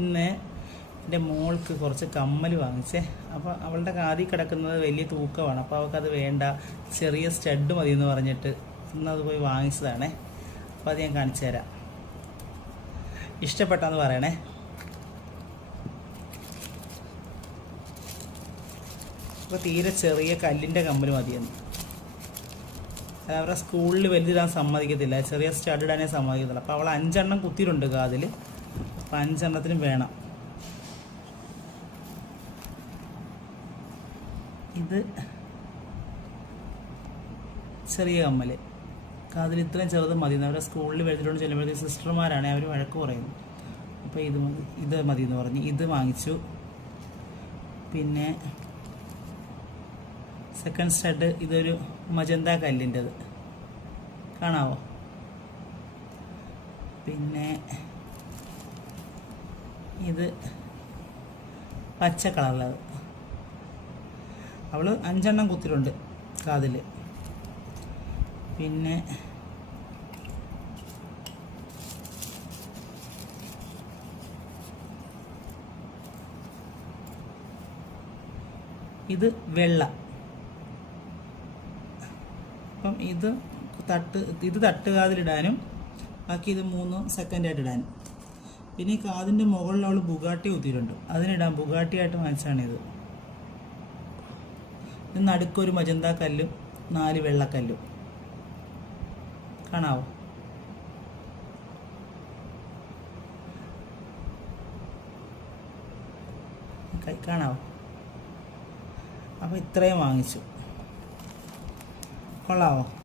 ഇന്ന് എൻ്റെ മോൾക്ക് കുറച്ച് കമ്മൽ വാങ്ങിച്ചേ. അപ്പോൾ അവളുടെ കാതിൽ കിടക്കുന്നത് വലിയ തൂക്കമാണ്. അപ്പോൾ അവൾക്കത് വേണ്ട, ചെറിയ സ്റ്റഡ് മതി എന്ന് പറഞ്ഞിട്ട് ഇന്നത് പോയി വാങ്ങിച്ചതാണേ. അപ്പോൾ അത് ഞാൻ കാണിച്ചു തരാം. ഇഷ്ടപ്പെട്ടാന്ന് പറയണേ. അപ്പോൾ തീരെ ചെറിയ കല്ലിൻ്റെ കമ്മൽ മതിയെന്ന്. അത് അവരുടെ സ്കൂളിൽ വലുതിടാൻ സമ്മതിക്കത്തില്ല, ചെറിയ സ്റ്റഡ് ഇടാനേ സമ്മതിക്കത്തില്ല. അപ്പോൾ അവൾ 5 എണ്ണം കുത്തിയിട്ടുണ്ട് കാതിൽ. അപ്പോൾ 5 എണ്ണത്തിനും വേണം. ഇത് ചെറിയ കമ്മൽ, കാതിൽ ഇത്രയും ചെറുത് മതി. അവരുടെ സ്കൂളിൽ വലുതിലോട്ട് ചെല്ലുമ്പോഴത്തേക്ക് സിസ്റ്റർമാരാണ്, അവർ വഴക്ക് പറയുന്നു. അപ്പോൾ ഇത് മതി എന്ന് പറഞ്ഞ് ഇത് വാങ്ങിച്ചു. പിന്നെ സെക്കൻഡ് സ്റ്റഡ് ഇതൊരു മജന്ത കല്ലിൻ്റെത്, കാണാവോ? പിന്നെ ഇത് പച്ച കളറുള്ളത്. അവൾ 5 എണ്ണം കുത്തിയിട്ടുണ്ട് കാതിൽ. പിന്നെ ഇത് വെള്ള. അപ്പം ഇത് തട്ടുകാതിലിടാനും ബാക്കി ഇത് 3 സെക്കൻഡായിട്ട് ഇടാനും. പിന്നെ ഈ കാതിൻ്റെ മുകളിൽ അവൾ ബുഗാട്ടി കുത്തിയിട്ടുണ്ട്, അതിനിടാൻ ബുഗാട്ടിയായിട്ട് വാങ്ങിച്ചാണിത്. ഇത് നടുക്കൊരു മജന്ത കല്ലും 4 വെള്ളക്കല്ലും, കാണാവോ? കാണാവോ? അപ്പോൾ ഇത്രയും വാങ്ങിച്ചു. കൊള്ളാവോ?